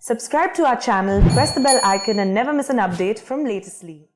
Subscribe to our channel, press the bell icon and never miss an update from Latestly.